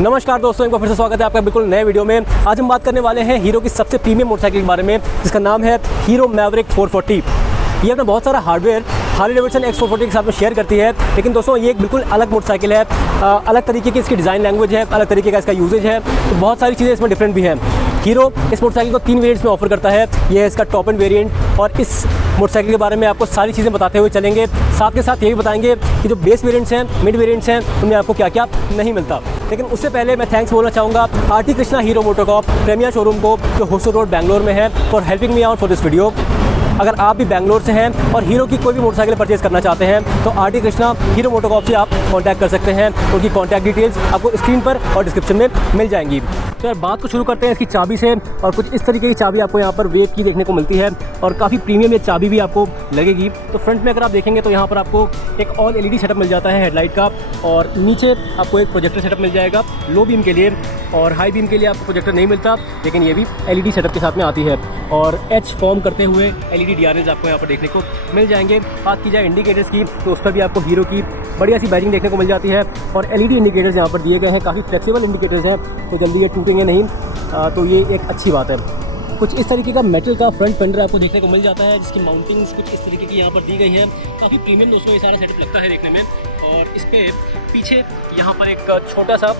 नमस्कार दोस्तों, एक बार फिर से स्वागत है आपका बिल्कुल नए वीडियो में। आज हम बात करने वाले हैं हीरो की सबसे प्रीमियम मोटरसाइकिल के बारे में, जिसका नाम है हीरो मैवरिक 440। ये अपना बहुत सारा हार्डवेयर हार्ले डेविडसन X440 के साथ में शेयर करती है, लेकिन दोस्तों ये एक बिल्कुल अलग मोटरसाइकिल है। अलग तरीके की इसकी डिज़ाइन लैंग्वेज है, अलग तरीके का इसका यूजेज है, तो बहुत सारी चीज़ें इसमें डिफरेंट भी हैं। हीरो इस मोटरसाइकिल को 3 वेरिएंट्स में ऑफर करता है। ये है इसका टॉप एंड वेरिएंट, और इस मोटरसाइकिल के बारे में आपको सारी चीज़ें बताते हुए चलेंगे। साथ के साथ ये भी बताएंगे कि जो बेस वेरिएंट्स हैं, मिड वेरिएंट्स हैं, उनमें आपको क्या क्या नहीं मिलता। लेकिन उससे पहले मैं थैंक्स बोलना चाहूँगा RT Krishna hero MotoCorp premier showroom को, जो होसर रोड बैंगलोर में है, for helping me out for this video. अगर आप भी बैंगलोर से हैं और हीरो की कोई भी मोटरसाइकिल परचेज़ करना चाहते हैं तो आरटी कृष्णा हीरो मोटोकॉर्प से आप कांटेक्ट कर सकते हैं। उनकी कांटेक्ट डिटेल्स आपको स्क्रीन पर और डिस्क्रिप्शन में मिल जाएंगी। तो यार बात को शुरू करते हैं इसकी चाबी से, और कुछ इस तरीके की चाबी आपको यहाँ पर वेव की देखने को मिलती है, और काफ़ी प्रीमियम ये चाबी भी आपको लगेगी। तो फ्रंट में अगर आप देखेंगे तो यहाँ पर आपको एक ऑल एलईडी सेटअप मिल जाता है हेडलाइट का, और नीचे आपको एक प्रोजेक्टर सेटअप मिल जाएगा लो बीम के लिए, और हाई बीम के लिए आपको प्रोजेक्टर नहीं मिलता, लेकिन ये भी एलईडी सेटअप के साथ में आती है। और एच फॉर्म करते हुए एलईडी डीआरएल्स आपको यहाँ पर देखने को मिल जाएंगे। बात की जाए इंडिकेटर्स की तो उस पर भी आपको हीरो की बढ़िया सी बैजिंग देखने को मिल जाती है, और एलईडी इंडिकेटर्स यहाँ पर दिए गए हैं, काफ़ी फ्लेक्सिबल इंडिकेटर्स हैं, तो जल्दी ये टूटेंगे नहीं। तो ये एक अच्छी बात है। कुछ इस तरीके का मेटल का फ्रंट फेंडर आपको देखने को मिल जाता है, जिसकी माउंटिंग्स कुछ इस तरीके की यहाँ पर दी गई है। काफ़ी प्रीमियम दोस्तों ये सारा सेटअप लगता है देखने में। और इस पे पीछे यहाँ पर एक छोटा सा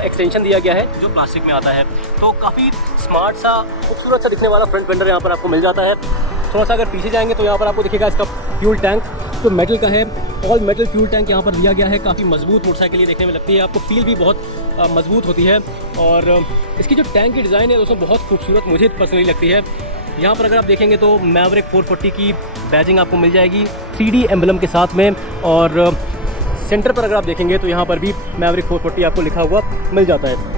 एक्सटेंशन दिया गया है जो प्लास्टिक में आता है, तो काफ़ी स्मार्ट सा खूबसूरत सा दिखने वाला फ्रंट फेंडर यहाँ पर आपको मिल जाता है। थोड़ा सा अगर पीछे जाएंगे तो यहाँ पर आपको दिखेगा इसका फ्यूल टैंक जो मेटल का है, ऑल मेटल फ्यूल टैंक यहाँ पर दिया गया है। काफ़ी मजबूत मोटरसाइकिल ये देखने में लगती है, आपको फील भी बहुत मजबूत होती है। और इसकी जो टैंक की डिज़ाइन है दोस्तों बहुत खूबसूरत मुझे पर्सनली लगती है। यहाँ पर अगर आप देखेंगे तो मैवरिक 440 की बैजिंग आपको मिल जाएगी 3D एम्बलम के साथ में, और सेंटर पर अगर आप देखेंगे तो यहाँ पर भी मैवरिक 440 आपको लिखा हुआ मिल जाता है।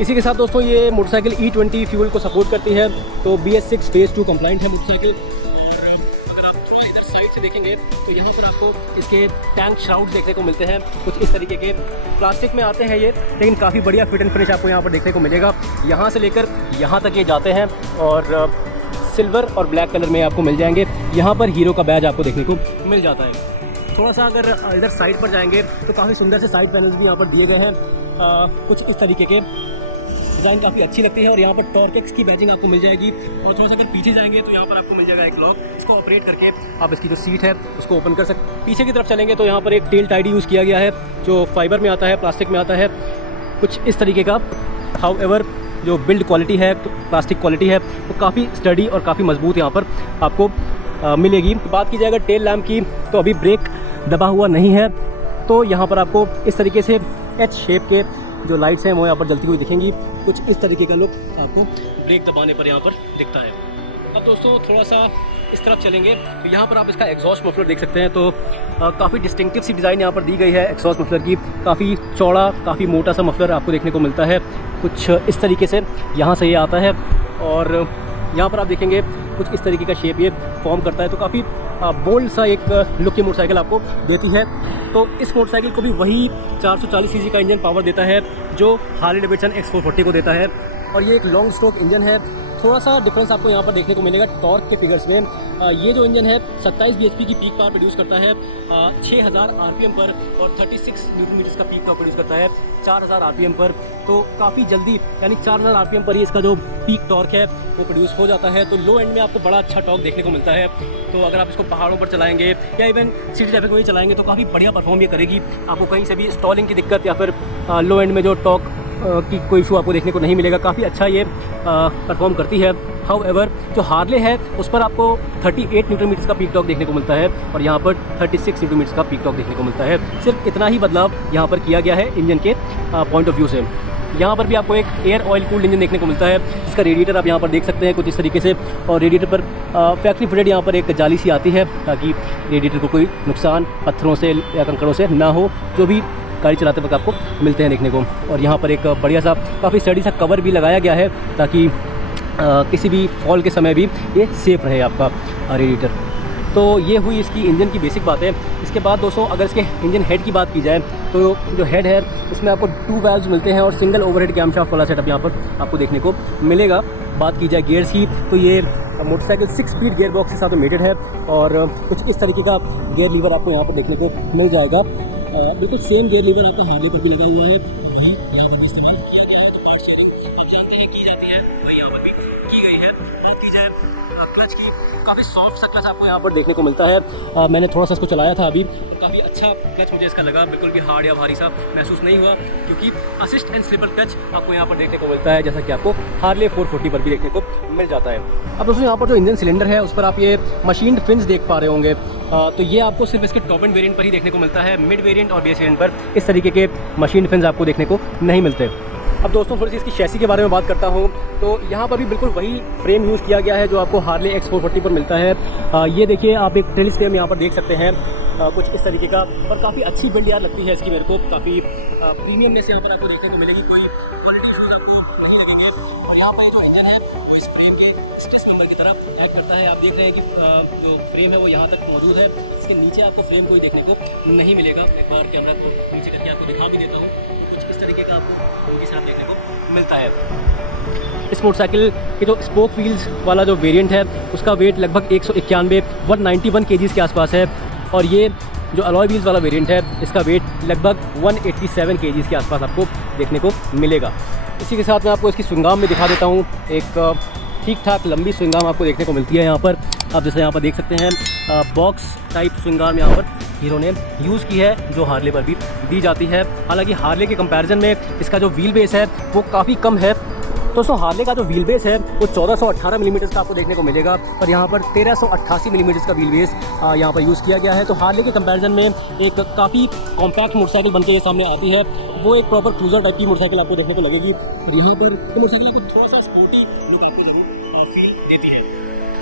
इसी के साथ दोस्तों ये मोटरसाइकिल E20 फ्यूल को सपोर्ट करती है, तो BS6 फेज़ 2 कंप्लाइंट है मोटरसाइकिल। अगर आप थोड़ा इधर साइड से देखेंगे तो यहाँ पर आपको इसके टैंक श्राउड्स देखने को मिलते हैं, कुछ इस तरीके के प्लास्टिक में आते हैं ये, लेकिन काफ़ी बढ़िया फिट एंड फिनिश आपको यहाँ पर देखने को मिलेगा। यहाँ से लेकर यहाँ तक ये जाते हैं, और सिल्वर और ब्लैक कलर में आपको मिल जाएंगे। यहाँ पर हीरो का बैज आपको देखने को मिल जाता है। थोड़ा सा अगर इधर साइड पर जाएंगे तो काफ़ी सुंदर से साइड पैनल्स भी यहाँ पर दिए गए हैं, कुछ इस तरीके के डिज़ाइन काफ़ी अच्छी लगती है। और यहाँ पर टॉर्केक्स की बैजिंग आपको मिल जाएगी। और थोड़ा सा अगर पीछे जाएंगे तो यहाँ पर आपको मिल जाएगा एक लॉक, इसको ऑपरेट करके आप इसकी जो सीट है उसको ओपन कर सकते। पीछे की तरफ चलेंगे तो यहाँ पर एक टेल टाइडी यूज़ किया गया है, जो फाइबर में आता है, प्लास्टिक में आता है, कुछ इस तरीके का। हाउएवर जो बिल्ड क्वालिटी है, प्लास्टिक क्वालिटी है, वो काफ़ी स्टडी और काफ़ी मजबूत यहाँ पर आपको मिलेगी। बात की जाए अगर टेल लैम्प की तो अभी ब्रेक दबा हुआ नहीं है, तो यहाँ पर आपको इस तरीके से एच शेप के जो लाइट्स हैं वो यहाँ पर जलती हुई दिखेंगी। कुछ इस तरीके का लुक आपको ब्रेक दबाने पर यहाँ पर दिखता है। अब दोस्तों थोड़ा सा इस तरफ चलेंगे तो यहाँ पर आप इसका एग्जॉस्ट मफलर देख सकते हैं, तो काफ़ी डिस्टिंक्टिव सी डिज़ाइन यहाँ पर दी गई है एग्जॉस्ट मफलर की। काफ़ी चौड़ा, काफ़ी मोटा सा मफलर आपको देखने को मिलता है, कुछ इस तरीके से यहाँ से ये आता है, और यहाँ पर आप देखेंगे कुछ इस तरीके का शेप ये फॉर्म करता है, तो काफ़ी बोल्ड सा एक लुक की मोटरसाइकिल आपको देती है। तो इस मोटरसाइकिल को भी वही 440 सीसी का इंजन पावर देता है जो हार्ले डेविडसन X440 को देता है, और ये एक लॉन्ग स्ट्रोक इंजन है। थोड़ा सा डिफरेंस आपको यहाँ पर देखने को मिलेगा टॉर्क के फिगर्स में। ये जो इंजन है 27 bhp की पीक पावर प्रोड्यूस करता है 6000 RPM पर, और 36 न्यूटन मीटर्स का पीक पावर प्रोड्यूस करता है 4000 RPM पर। तो काफ़ी जल्दी, यानी 4000 RPM पर ही इसका जो पीक टॉर्क है वो प्रोड्यूस हो जाता है। तो लो एंड में आपको बड़ा अच्छा टॉर्क देखने को मिलता है। तो अगर आप इसको पहाड़ों पर चलाएंगे या इवन सिटी ट्रैफिक में चलाएंगे तो काफ़ी बढ़िया परफॉर्म ये करेगी। आपको कहीं से भी स्टॉलिंग की दिक्कत या फिर लो एंड में जो टॉर्क की कोई इशू आपको देखने को नहीं मिलेगा। काफ़ी अच्छा ये परफॉर्म करती है। हाउएवर जो हार्ले है उस पर आपको 38 न्यूटन मीटर्स का पीक टॉर्क देखने को मिलता है, और यहाँ पर 36 न्यूटन मीटर्स का पीक टॉर्क देखने को मिलता है। सिर्फ इतना ही बदलाव यहाँ पर किया गया है इंजन के पॉइंट ऑफ व्यू से। यहाँ पर भी आपको एक एयर ऑयल कूल्ड इंजन देखने को मिलता है, जिसका रेडिएटर आप यहाँ पर देख सकते हैं कुछ इस तरीके से, और रेडिएटर पर फैक्ट्री फिटेड यहाँ पर एक जाली सी आती है, ताकि रेडिएटर को कोई नुकसान पत्थरों से या कंकड़ों से ना हो, जो भी गाड़ी चलाते वक्त आपको मिलते हैं देखने को। और यहाँ पर एक बढ़िया सा काफ़ी स्टडी सा कवर भी लगाया गया है, ताकि किसी भी फॉल के समय भी ये सेफ रहे आपका रेडिएटर। तो ये हुई इसकी इंजन की बेसिक बातें। इसके बाद दोस्तों अगर इसके इंजन हेड की बात की जाए तो जो हेड है उसमें आपको 2 वाल्व्स मिलते हैं, और सिंगल ओवरहेड कैमशाफ्ट वाला सेटअप यहाँ पर आपको देखने को मिलेगा। बात की जाए गियर्स की तो ये मोटरसाइकिल 6 स्पीड गियर बॉक्स के साथ मेटेड है, और कुछ इस तरीके का गियर लीवर आपको यहाँ पर देखने को मिल जाएगा। बिल्कुल सेम गियर लीवर आपका हार्ले पर भी लगा हुआ है, वही यहाँ पर किया गया है, जो पार्ट शेयरिंग आप जानते हैं की जाती है वही यहाँ पर भी की गई है। बात की जाए क्लच की, काफ़ी सॉफ्ट सा क्लच आपको यहाँ पर देखने को मिलता है। मैंने थोड़ा सा इसको चलाया था अभी और काफ़ी अच्छा क्लच मुझे इसका लगा, बिल्कुल भी हार्ड या भारी सा महसूस नहीं हुआ, क्योंकि असिस्ट एंड स्लिपर क्लच आपको यहाँ पर देखने को मिलता है, जैसा कि आपको हार्ले 440 पर भी देखने को मिल जाता है। अब दोस्तों यहाँ पर जो इंजन सिलेंडर है उस पर आप ये मशीन्ड फिन्स देख पा रहे होंगे, तो ये आपको सिर्फ इसके टॉप एंड वेरिएंट पर ही देखने को मिलता है। मिड वेरिएंट और बेस वेरिएंट पर इस तरीके के मशीन्ड फिन्स आपको देखने को नहीं मिलते। अब दोस्तों थोड़ी सी इसकी शैसी के बारे में बात करता हूँ, तो यहाँ पर भी बिल्कुल वही फ्रेम यूज़ किया गया है जो आपको हार्ले X440 पर मिलता है। ये देखिए आप एक टेल फ्रेम यहाँ पर देख सकते हैं, कुछ इस तरीके का, और काफ़ी अच्छी बिल्ड यार लगती है इसकी मेरे को, काफ़ी प्रीमियमनेस यहाँ पर आपको देखने को मिलेगी, कोई क्वालिटी इशूज़ आपको नहीं लगेंगे। और यहाँ पर जो इंजन है वो इस फ्रेम के स्ट्रेस मेंबर की तरह एक्ट करता है। आप देख रहे हैं कि जो फ्रेम है वो यहाँ तक मौजूद है, इसके नीचे आपको फ्रेम कोई देखने को नहीं मिलेगा। एक बार कैमरा को नीचे करके आपको दिखा भी देता हूँ, कुछ इस तरीके का आपको इनके साथ देखने को मिलता है। इस मोटरसाइकिल के जो स्पोक व्हील्स वाला जो वेरिएंट है उसका वेट लगभग 191 केजीज़ के आसपास है, और ये जो अलॉय व्हील्स वाला वेरिएंट है इसका वेट लगभग 187 केजीज़ के आसपास आपको देखने को मिलेगा। इसी के साथ मैं आपको इसकी स्विंग आर्म में दिखा देता हूँ। एक ठीक ठाक लंबी स्विंग आर्म आपको देखने को मिलती है यहाँ पर। आप जैसे यहाँ पर देख सकते हैं बॉक्स टाइप स्विंग आर्म यहाँ पर हीरो ने यूज़ की है, जो हार्ले पर भी दी जाती है। हालांकि हार्ले के कंपैरिजन में इसका जो व्हील बेस है वो काफ़ी कम है। दोस्तों हार्ले का जो व्हील बेस है वो 1418 मिलीमीटर का आपको देखने को मिलेगा, पर यहाँ पर 1388 मिलीमीटर का व्हील बेस यहाँ पर यूज़ किया गया है। तो हार्ले के कंपैरिजन में एक काफ़ी कॉम्पैक्ट मोटरसाइकिल बनके ये सामने आती है, वो एक प्रॉपर क्रूजर टाइप की मोटरसाइकिल आपको देखने को लगेगी। और यहाँ पर मोटरसाइकिल को थोड़ा सा स्पोर्टी लुक आपको जरूर फील देती है।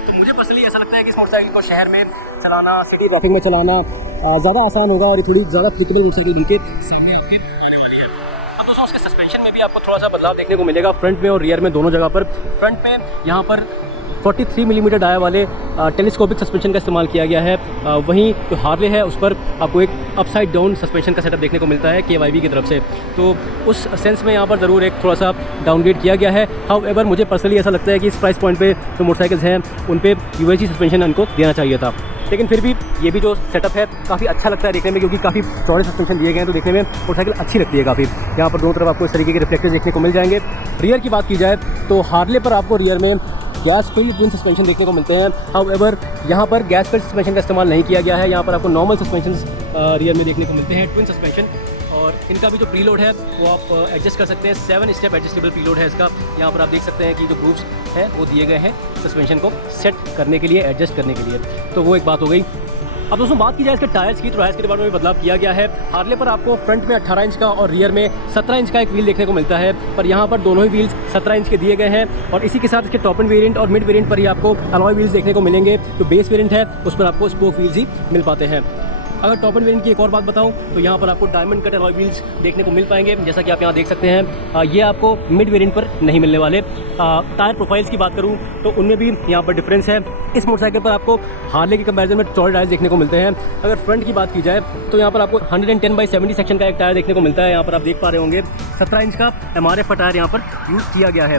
तो मुझे पर्सनली ऐसा लगता है कि इस मोटरसाइकिल को शहर में चलाना, सिटी ट्रैफिक में चलाना ज़्यादा आसान होगा, और थोड़ी ज़्यादा फ्लिकेबल मोटरसाइकिल बनके सामने आपके आने वाली है। अब दोस्तों उसके सस्पेंशन में भी आपको थोड़ा सा बदलाव देखने को मिलेगा, फ्रंट में और रियर में दोनों जगह पर। फ्रंट में यहाँ पर 43 मिलीमीटर डाया वाले टेलीस्कोपिक सस्पेंशन का इस्तेमाल किया गया है। वहीं जो हार्ले है उस पर आपको एक अपसाइड डाउन सस्पेंशन का सेटअप देखने को मिलता है KYB की तरफ से। तो उस सेंस में यहाँ पर ज़रूर एक थोड़ा सा डाउनग्रेड किया गया है। हाउएवर मुझे पर्सनली ऐसा लगता है कि इस प्राइस पॉइंट पे जो मोटरसाइकिल्स हैं उन पे UHG सस्पेंशन इनको देना चाहिए था, लेकिन फिर भी ये भी जो सेटअप है काफ़ी अच्छा लगता है देखने में, क्योंकि काफ़ी चौड़े सस्पेंशन दिए गए हैं, तो देखने में मोटरसाइकिल अच्छी लगती है काफ़ी। यहाँ पर दोनों तरफ आपको इस तरीके के रिफ्लेक्टर्स देखने को मिल जाएंगे। रियर की बात की जाए तो हार्ले पर आपको रियर में गैस फिल्ड ट्विन सस्पेंशन देखने को मिलते हैं। हाउएवर यहाँ पर गैस फिल्ड सस्पेंशन का इस्तेमाल नहीं किया गया है, यहाँ पर आपको नॉर्मल सस्पेंशन रियर में देखने को मिलते हैं, ट्विन सस्पेंशन। और इनका भी जो प्रीलोड है वो आप एडजस्ट कर सकते हैं, 7 स्टेप एडजस्टेबल प्रीलोड है इसका। यहाँ पर आप देख सकते हैं कि जो ग्रूव्स है वो दिए गए हैं सस्पेंशन को सेट करने के लिए, एडजस्ट करने के लिए। तो वो एक बात हो गई। अब दोस्तों बात की जाए इसके टायर्स की, तो टायर्स के बारे में भी बदलाव किया गया है। हार्ले पर आपको फ्रंट में 18 इंच का और रियर में 17 इंच का एक व्हील देखने को मिलता है, पर यहाँ पर दोनों ही व्हील्स 17 इंच के दिए गए हैं। और इसी के साथ इसके टॉप एंड वेरिएंट और मिड वेरिएंट पर ही आपको अलॉय व्हील्स देखने को मिलेंगे। जो बेस वेरिएंट है उस पर आपको स्पोक व्हील्स ही मिल पाते हैं। अगर टॉप एंड वेरिएंट की एक और बात बताऊं तो यहाँ पर आपको डायमंड कट अलॉय व्हील्स देखने को मिल पाएंगे, जैसा कि आप यहाँ देख सकते हैं। ये आपको मिड वेरिएंट पर नहीं मिलने वाले। टायर प्रोफाइल्स की बात करूँ तो उनमें भी यहाँ पर डिफरेंस है। इस मोटरसाइकिल पर आपको हार्ले के कंपैरिजन में चौड़े टायर देखने को मिलते हैं। अगर फ्रंट की बात की जाए तो यहाँ पर आपको 110/70 सेक्शन का एक टायर देखने को मिलता है। यहाँ पर आप देख पा रहे होंगे 17 इंच का MRF का टायर यहाँ पर यूज़ किया गया है।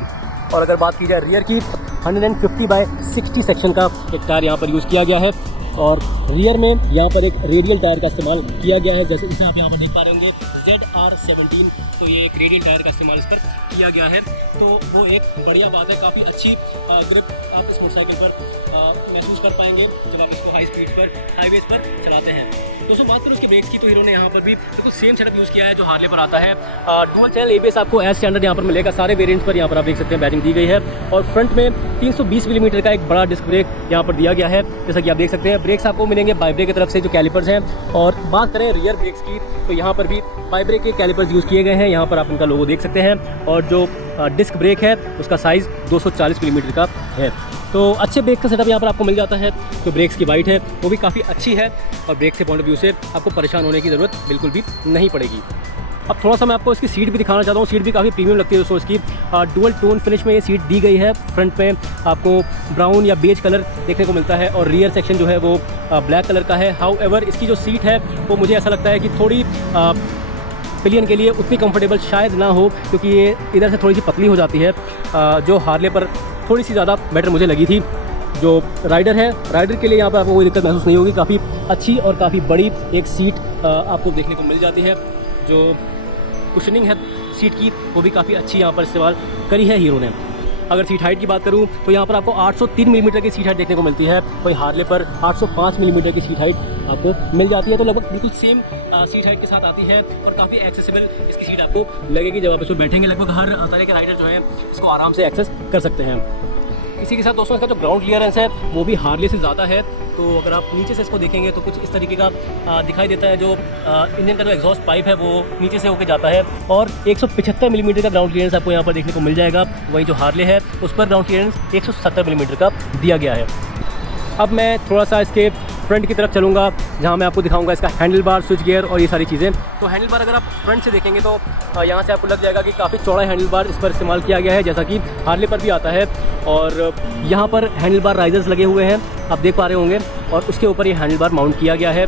और अगर बात की जाए रियर की, 150/60 सेक्शन का एक टायर यहाँ पर यूज़ किया गया है। और रियर में यहाँ पर एक रेडियल टायर का इस्तेमाल किया गया है, जैसे इसे आप यहाँ पर देख पा रहे होंगे ZR17। तो ये एक रेडियल टायर का इस्तेमाल इस पर किया गया है, तो वो एक बढ़िया बात है। काफ़ी अच्छी ग्रिप आप इस मोटरसाइकिल पर महसूस कर पाएंगे जब आप इसको हाई स्पीड पर, हाईवेज पर चलाते हैं। दोस्तों बात करें उसके ब्रेक्स की, तो हीरो ने यहाँ पर भी बिल्कुल सेम सेटअप यूज़ किया है जो हार्ले पर आता है। डुअल चैनल ABS आपको एज स्टैंडर्ड यहाँ पर मिलेगा सारे वेरिएंट्स पर। यहाँ पर आप देख सकते हैं बैजिंग दी गई है। और फ्रंट में 320 मिलीमीटर का एक बड़ा डिस्क ब्रेक यहाँ पर दिया गया है, जैसा कि आप देख सकते हैं। ब्रेक्स आपको मिलेंगे बाइब्रेक की तरफ से, जो कैलिपर्स हैं। और बात करें रियर ब्रेक्स की, तो यहाँ पर भी बाइब्रेक के कैलिपर्स यूज़ किए गए हैं। यहाँ पर आप उनका लोगो देख सकते हैं। और जो डिस्क ब्रेक है उसका साइज़ 240 मिलीमीटर का है। तो अच्छे ब्रेक का सेटअप यहाँ पर आपको मिल जाता है। जो ब्रेक्स की बाइट है वो भी काफ़ी अच्छी है, और ब्रेक के पॉइंट ऑफ व्यू से आपको परेशान होने की ज़रूरत बिल्कुल भी नहीं पड़ेगी। अब थोड़ा सा मैं आपको इसकी सीट भी दिखाना चाहता हूँ। सीट भी काफ़ी प्रीमियम लगती है दोस्तों इसकी। डुअल टोन फिनिश में ये सीट दी गई है। फ्रंट में आपको ब्राउन या बेज कलर देखने को मिलता है, और रियर सेक्शन जो है वो ब्लैक कलर का है। हाउएवर इसकी जो सीट है वो मुझे ऐसा लगता है कि थोड़ी पिलियन के लिए उतनी कंफर्टेबल शायद ना हो, क्योंकि ये इधर से थोड़ी सी पतली हो जाती है, जो हार्ले पर थोड़ी सी ज़्यादा बेटर मुझे लगी थी। जो राइडर है, राइडर के लिए यहाँ पर आपको कोई दिक्कत महसूस नहीं होगी। काफ़ी अच्छी और काफ़ी बड़ी एक सीट आपको देखने को मिल जाती है। जो कुशनिंग है सीट की वो भी काफ़ी अच्छी यहाँ पर इस्तेमाल करी है हीरो ने। अगर सीट हाइट की बात करूँ तो यहाँ पर आपको 803 मिलीमीटर की सीट हाइट देखने को मिलती है, वहीं हार्ले पर 805 मिलीमीटर की सीट हाइट आपको मिल जाती है। तो लगभग बिल्कुल सेम सीट हाइट के साथ आती है और काफ़ी एक्सेसिबल इसकी सीट आपको लगेगी। जब आप इसमें बैठेंगे लगभग हर तरह के राइडर जो है इसको आराम से एक्सेस कर सकते हैं। इसी के साथ दोस्तों इसका जो ग्राउंड क्लियरेंस है वो भी हार्ले से ज़्यादा है। तो अगर आप नीचे से इसको देखेंगे तो कुछ इस तरीके का दिखाई देता है। जो इंजन का जो एग्जॉस्ट पाइप है वो नीचे से होकर जाता है और 175 मिलीमीटर का ग्राउंड क्लियरेंस आपको यहाँ पर देखने को मिल जाएगा। वहीं जो हार्ले है उस पर ग्राउंड क्लियरेंस 170 मिलीमीटर का दिया गया है। अब मैं थोड़ा सा इसके फ्रंट की तरफ चलूँगा जहाँ मैं आपको दिखाऊंगा इसका हैंडल बार, स्विच गियर और ये सारी चीज़ें। तो हैंडल बार अगर आप फ्रंट से देखेंगे तो यहाँ से आपको लग जाएगा कि काफ़ी चौड़ा हैंडल बार इस पर इस्तेमाल किया गया है, जैसा कि हार्ले पर भी आता है। और यहाँ पर हैंडल बार राइजर्स लगे हुए हैं, आप देख पा रहे होंगे, और उसके ऊपर ये हैंडल बार माउंट किया गया है।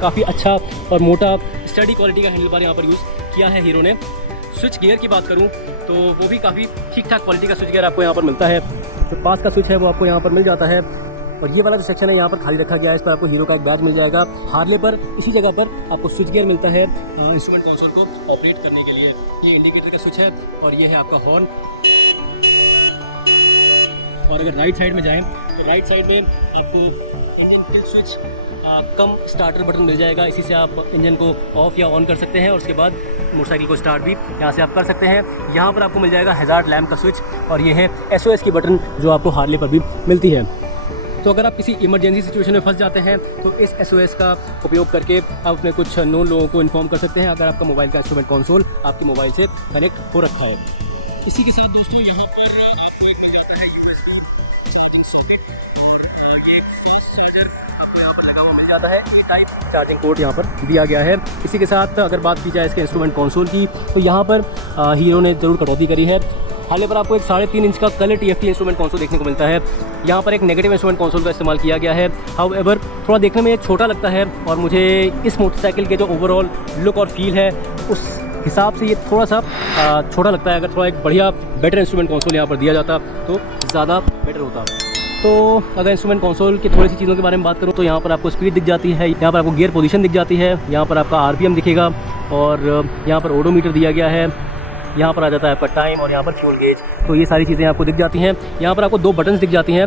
काफ़ी अच्छा और मोटा स्टडी क्वालिटी का हैंडल बार यहाँ पर यूज़ किया है हीरो ने। स्विच गियर की बात करूँ तो वो भी काफ़ी ठीक ठाक क्वालिटी का स्विच गियर आपको यहाँ पर मिलता है। जो पास का स्विच है वो आपको यहाँ पर मिल जाता है और ये वाला जो सेक्शन है यहाँ पर खाली रखा गया है। इस पर आपको हीरो का एक बैज मिल जाएगा। हार्ले पर इसी जगह पर आपको स्विच गियर मिलता है इंस्ट्रूमेंट कंसोल को ऑपरेट करने के लिए। ये इंडिकेटर का स्विच है और ये है आपका हॉर्न। और अगर राइट साइड में जाएं तो राइट साइड में आपको इंजन किल स्विच, कम स्टार्टर बटन मिल जाएगा। इसी से आप इंजन को ऑफ या ऑन कर सकते हैं और उसके बाद मोटरसाइकिल को स्टार्ट भी यहाँ से आप कर सकते हैं। यहाँ पर आपको मिल जाएगा हैजार्ड लैम्प का स्विच और ये है SOS की बटन जो आपको हार्ले पर भी मिलती है। तो अगर आप किसी इमरजेंसी सिचुएशन में फंस जाते हैं तो इस SOS का उपयोग करके आप अपने कुछ नोन लोगों को इन्फॉर्म कर सकते हैं अगर आपका मोबाइल का इंस्ट्रूमेंट कंसोल आपके मोबाइल से कनेक्ट हो रखा है। इसी के साथ दोस्तों यहाँ पर आपको एक मिल जाता है USB चार्जिंग सॉकेट। ये फास्ट चार्जर आपको यहाँ पर लगा हुआ मिल जाता है। ये टाइप चार्जिंग पोर्ट यहाँ पर दिया गया है। इसी के साथ अगर बात की जाए इसके इंस्ट्रूमेंट कंसोल की तो यहाँ पर हीरो ने ज़रूर कटौती करी है। हार्ले पर आपको एक 3.5 इंच का कलर TFT इंस्ट्रूमेंट कंसोल देखने को मिलता है। यहाँ पर एक नेगेटिव इंस्ट्रूमेंट कंसोल का इस्तेमाल किया गया है। हाउएवर थोड़ा देखने में ये छोटा लगता है और मुझे इस मोटरसाइकिल के जो ओवरऑल लुक और फील है उस हिसाब से ये थोड़ा सा छोटा लगता है। अगर थोड़ा एक बढ़िया बेटर इंस्ट्रूमेंट कंसोल यहाँ पर दिया जाता तो ज़्यादा बेटर होता। तो अगर इंस्ट्रूमेंट कंसोल की थोड़ी सी चीज़ों के बारे में बात करूँ तो यहाँ पर आपको स्पीड दिख जाती है, यहाँ पर आपको गियर पोजीशन दिख जाती है, यहाँ पर आपका RPM दिखेगा और यहाँ पर ओडोमीटर दिया गया है। यहाँ पर आ जाता है आपका टाइम और यहाँ पर फ्यूल गेज। तो ये सारी चीज़ें आपको दिख जाती हैं। यहाँ पर आपको 2 बटन्स दिख जाती हैं,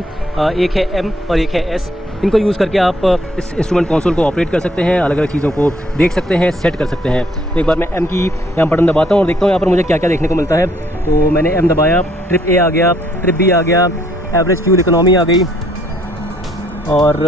एक है M और एक है S। इनको यूज़ करके आप इस इंस्ट्रूमेंट कंसोल को ऑपरेट कर सकते हैं, अलग अलग चीज़ों को देख सकते हैं, सेट कर सकते हैं। तो एक बार मैं M की यहाँ बटन दबाता हूँ और देखता हूँ यहाँ पर मुझे क्या क्या देखने को मिलता है। तो मैंने M दबाया, ट्रिप A आ गया, ट्रिप B आ गया, एवरेज फ्यूल इकोनॉमी आ गई और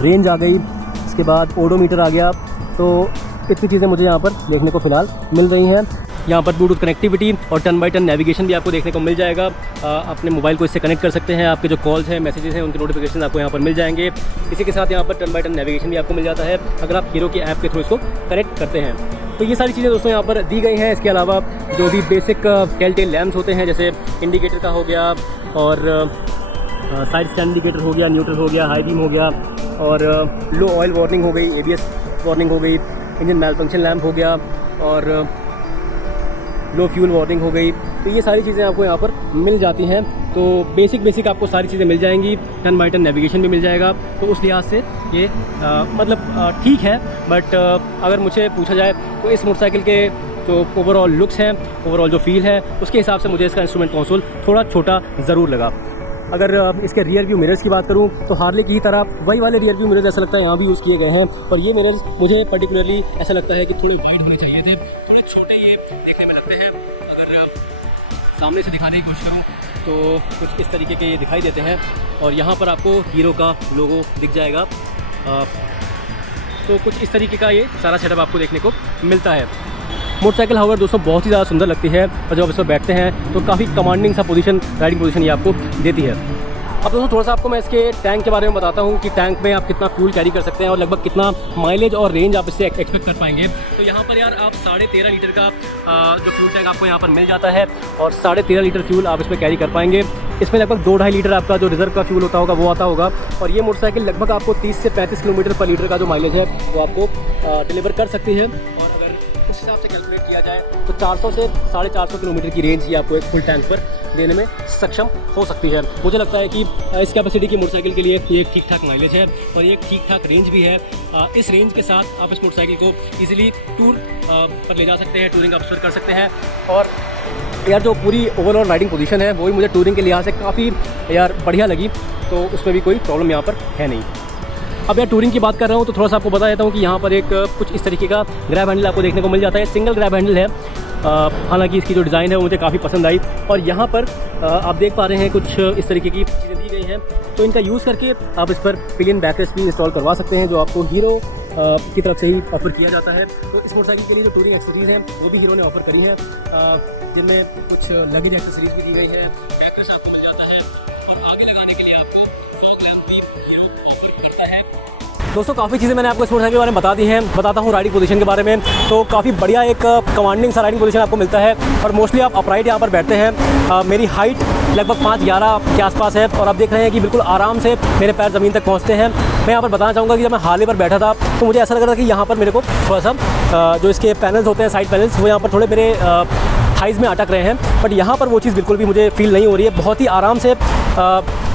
रेंज आ गई। इसके बाद ओडोमीटर आ गया। तो इतनी चीज़ें मुझे यहाँ पर देखने को फ़िलहाल मिल रही हैं। यहाँ पर ब्लूटूथ कनेक्टिविटी और टर्न बाई टर्न नेविगेशन भी आपको देखने को मिल जाएगा। अपने मोबाइल को इससे कनेक्ट कर सकते हैं। आपके जो कॉल्स हैं, मैसेजेस हैं, उनके नोटिफिकेशन आपको यहाँ पर मिल जाएंगे। इसी के साथ यहाँ पर टर्न बाई टर्न नेविगेशन भी आपको मिल जाता है अगर आप हीरो की ऐप के थ्रू इसको कनेक्ट करते हैं। तो ये सारी चीज़ें दोस्तों यहाँ पर दी गई हैं। इसके अलावा जो भी बेसिक टेल लैम्प्स होते हैं जैसे इंडिकेटर का हो गया और साइड स्टैंड इंडिकेटर हो गया, न्यूट्रल हो गया, हाई बीम हो गया और लो ऑयल वार्निंग हो गई, ABS वार्निंग हो गई, इंजन मैल फंक्शन लैम्प हो गया और लो फ्यूल वार्निंग हो गई। तो ये सारी चीज़ें आपको यहाँ पर मिल जाती हैं। तो बेसिक आपको सारी चीज़ें मिल जाएंगी। टर्न बाई टर्न नेविगेशन भी मिल जाएगा। तो उस लिहाज से ये मतलब ठीक है। बट अगर मुझे पूछा जाए तो इस मोटरसाइकिल के जो ओवरऑल लुक्स हैं, ओवरऑल जो फील है, उसके हिसाब से मुझे इसका इंस्ट्रूमेंट कंसोल थोड़ा छोटा ज़रूर लगा। अगर इसके रियर व्यू मिरर्स की बात करूं तो हार्ले की तरह वही वाले रियर व्यू मिरर्स ऐसा लगता है यहाँ भी यूज़ किए गए हैं। और ये मिरर्स मुझे पर्टिकुलरली ऐसा लगता है कि थोड़े वाइड होने चाहिए थे, थोड़े छोटे ये देखने में लगते हैं। अगर सामने से दिखाने की कोशिश करूँ तो कुछ इस तरीके के ये दिखाई देते हैं और यहाँ पर आपको हीरो का लोगो दिख जाएगा। तो कुछ इस तरीके का ये सारा सेटअप आपको देखने को मिलता है। मोटरसाइकिल हाउएवर दोस्तों बहुत ही ज़्यादा सुंदर लगती है और जब आप इस पर बैठते हैं तो काफ़ी कमांडिंग सा राइडिंग पोजीशन ये आपको देती है। अब दोस्तों थोड़ा सा आपको मैं इसके टैंक के बारे में बताता हूँ कि टैंक में आप कितना फ्यूल कैरी कर सकते हैं और लगभग कितना माइलेज और रेंज आप इससे एक्सपेक्ट कर पाएंगे। तो यहाँ पर यार आप 13.5 लीटर का जो फ्यूल टैंक आपको यहाँ पर मिल जाता है और 13.5 लीटर फ्यूल आप इसमें कैरी कर पाएंगे। इसमें लगभग 2-2.5 लीटर आपका जो रिजर्व का फ्यूल होता होगा वो आता होगा और ये मोटरसाइकिल लगभग आपको 30 से 35 किलोमीटर पर लीटर का जो माइलेज है वो आपको डिलीवर कर सकती है। और अगर उस हिसाब से कैलकुलेट किया जाए तो 400 से 450 किलोमीटर की रेंज ही आपको एक फुल टैंक पर देने में सक्षम हो सकती है। मुझे लगता है कि इस कैपेसिटी की मोटरसाइकिल के लिए ये एक ठीक ठाक माइलेज है और ये एक ठीक ठाक रेंज भी है। इस रेंज के साथ आप इस मोटरसाइकिल को ईजिली टूर पर ले जा सकते हैं, टूरिंग आप कर सकते हैं। और यार जो पूरी ओवरऑल राइडिंग पोजीशन है वो भी मुझे टूरिंग के लिहाज से काफ़ी यार बढ़िया लगी, तो उसमें भी कोई प्रॉब्लम यहाँ पर है नहीं। अब यार टूरिंग की बात कर रहा हूँ तो थोड़ा सा आपको बता देता हूँ कि यहाँ पर एक कुछ इस तरीके का ग्रैब हैंडल आपको देखने को मिल जाता है। सिंगल ग्रैब हैंडल है, हालांकि इसकी जो डिज़ाइन है वो मुझे काफ़ी पसंद आई। और यहाँ पर आप देख पा रहे हैं कुछ इस तरीके की चीज़ें दी गई हैं, तो इनका यूज़ करके आप इस पर पिलियन बैकरेस्ट भी इंस्टॉल करवा सकते हैं, जो आपको हीरो की तरफ से ही ऑफर किया जाता है। तो इस मोटरसाइकिल के लिए जो टूरिंग एक्सेसरीज हैं वो भी हीरो ने ऑफर करी है, जिनमें कुछ लगेज एक्सेसरीज भी दी गई है, बैकरेस्ट आपको मिल जाता है और आगे लगाने के लिए आपको फॉग लैंप भी हीरो ऑफर करता है। दोस्तों काफ़ी चीज़ें मैंने आपको इस मोटरसाइकिल के बारे में बता दी हैं। बताता हूँ राइडिंग पोजीशन के बारे में, तो काफ़ी बढ़िया एक कमांडिंग सा राइडिंग पोजीशन आपको मिलता है और मोस्टली आप अपराइट यहाँ पर बैठते हैं। मेरी हाइट लगभग 5'11" के आसपास है और आप देख रहे हैं कि बिल्कुल आराम से मेरे पैर ज़मीन तक पहुँचते हैं। मैं यहाँ पर बताना चाहूँगा कि जब मैं हार्ले पर बैठा था तो मुझे ऐसा लग रहा था कि यहाँ पर मेरे को थोड़ा सा जो इसके पैनल्स होते हैं, साइड पैनल्स, वो यहाँ पर थोड़े मेरे थाइज़ में अटक रहे हैं, बट यहाँ पर वो चीज़ बिल्कुल भी मुझे फील नहीं हो रही है। बहुत ही आराम से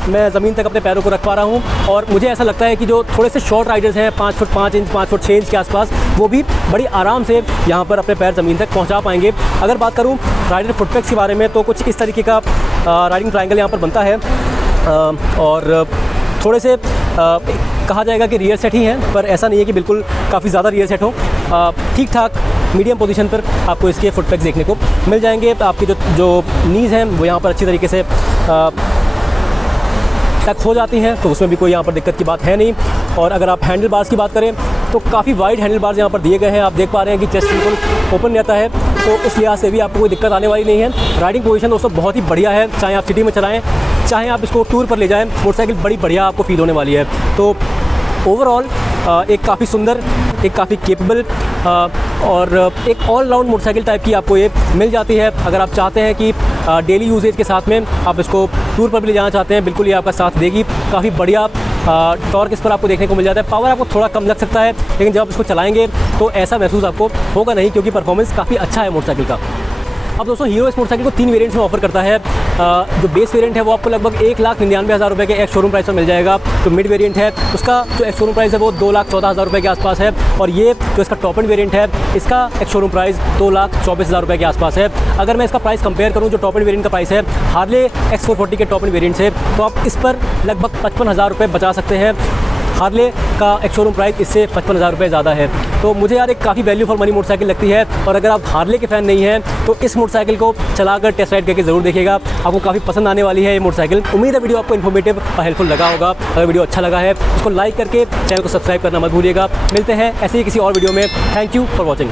मैं ज़मीन तक अपने पैरों को रख पा रहा हूँ और मुझे ऐसा लगता है कि जो थोड़े से शॉर्ट राइडर्स हैं 5 फुट 5 इंच 5 फुट 6 इंच के आसपास, वो भी बड़ी आराम से यहाँ पर अपने पैर ज़मीन तक पहुँचा पाएंगे। अगर बात करूँ राइडर फुटपैक्स के बारे में तो कुछ इस तरीके का राइडिंग ट्रायंगल यहाँ पर बनता है और थोड़े से कहा जाएगा कि रियर सेट ही हैं, पर ऐसा नहीं है कि बिल्कुल काफ़ी ज़्यादा रियर सेट हो। ठीक ठाक मीडियम पोजीशन पर आपको इसके फुटपैक्स देखने को मिल जाएंगे। आपकी जो नीज़ हैं वो यहाँ पर अच्छी तरीके से टक हो जाती हैं, तो उसमें भी कोई यहाँ पर दिक्कत की बात है नहीं। और अगर आप हैंडल बार्स की बात करें तो काफ़ी वाइड हैंडल बार्स यहाँ पर दिए गए हैं। आप देख पा रहे हैं कि चेस्ट बिल्कुल ओपन रहता है, तो उस लिहाज से भी आपको कोई दिक्कत आने वाली नहीं है। राइडिंग पोजीशन दोस्तों बहुत ही बढ़िया है, चाहे आप सिटी में चलाएँ, चाहे आप इसको टूर पर ले जाएँ, मोटरसाइकिल बड़ी बढ़िया आपको फील होने वाली है। तो ओवरऑल एक काफ़ी सुंदर, एक काफ़ी केपेबल और एक ऑल राउंड मोटरसाइकिल टाइप की आपको ये मिल जाती है। अगर आप चाहते हैं कि डेली यूजेज के साथ में आप इसको टूर पर भी ले जाना चाहते हैं, बिल्कुल ये आपका साथ देगी। काफ़ी बढ़िया टॉर्क इस पर आपको देखने को मिल जाता है। पावर आपको थोड़ा कम लग सकता है, लेकिन जब आप इसको चलाएंगे तो ऐसा महसूस आपको होगा नहीं, क्योंकि परफॉर्मेंस काफ़ी अच्छा है मोटरसाइकिल का। अब दोस्तों हीरो इस मोटरसाइकिल को 3 वेरिएंट्स में ऑफर करता है। जो बेस वेरिएंट है वो आपको लगभग 1,99,000 रुपये के एक शोरूम प्राइस में मिल जाएगा। जो मिड वेरिएंट है उसका जो एक शोरूम प्राइस है वो 2,14,000 रुपये के आसपास है, और ये जो इसका टॉप एंड वेरिएंट है इसका एक शोरूम प्राइस 2,24,000 रुपये के आसपास है। अगर मैं इसका प्राइस कंपेयर करूँ, जो टॉप एंड वेरिएंट का प्राइस है हार्ले X440 के टॉप एंड वेरिएंट से, तो आप इस पर लगभग 55,000 रुपये बचा सकते हैं। हार्ले का एक शोरूम प्राइस इससे 55,000 रुपये ज़्यादा है। तो मुझे यार एक काफ़ी वैल्यू फॉर मनी मोटरसाइकिल लगती है। और अगर आप हार्ले के फ़ैन नहीं हैं तो इस मोटरसाइकिल को चलाकर टेस्ट राइड करके ज़रूर देखिएगा, आपको काफ़ी पसंद आने वाली है ये मोटरसाइकिल। उम्मीद है वीडियो आपको इन्फॉर्मेटिव और हेल्पफुल लगा होगा। अगर वीडियो अच्छा लगा है उसको लाइक करके चैनल को सब्सक्राइब करना मत भूलिएगा। मिलते हैं ऐसे ही किसी और वीडियो में। Thank you for watching.